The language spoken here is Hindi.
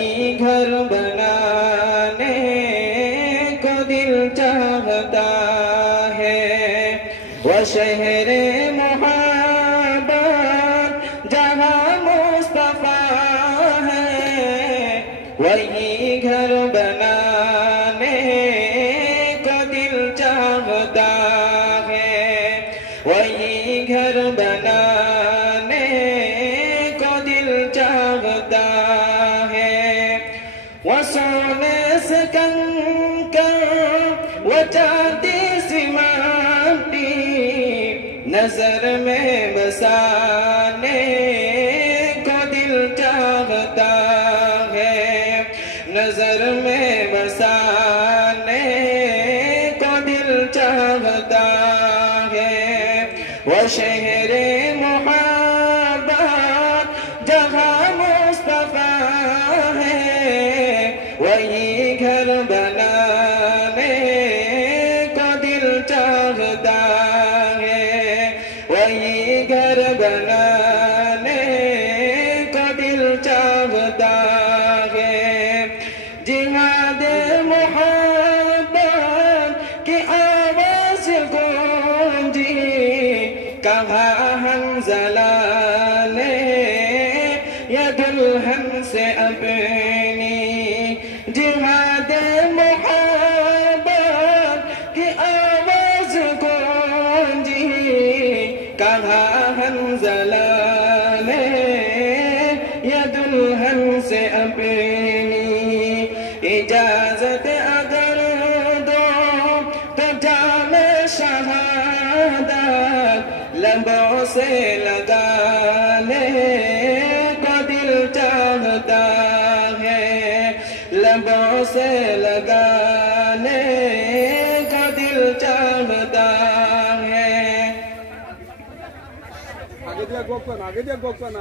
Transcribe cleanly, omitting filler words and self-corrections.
वही घर बनाने को दिल चाहता है। वो शहरे मोहब्बत जहाँ मुस्तफा है, वही घर बनाने को दिल चाहता है। वही घर बनाने को दिल चाहता है। वो सोने से कंकर, वो चांदी सी माटी, नजर में बसाने को दिल चाहता है। नजर में बसाने को दिल चाहता है। वो शहरे मोहब्बत जहाँ मुस्तफा है, वही घर बनाने को दिल चाहता है। वही घर बनाने को दिल चाहता है। जिहाद मोहब्बत की आवाज गूंजी, कहा हंज़ला ने या दुल्हन से अपनी। जिहाद मोहब्बत की आवाज गूंजी, कहा हंज़ला ने या दुल्हन से अपनी। इजाजत अगर दो तो जामे शहादत लबों से लगाने को दिल चाहता है। लबों से लगाने को दिल चाहता है। आगे दिया गोपन, आगे दिया गोपन।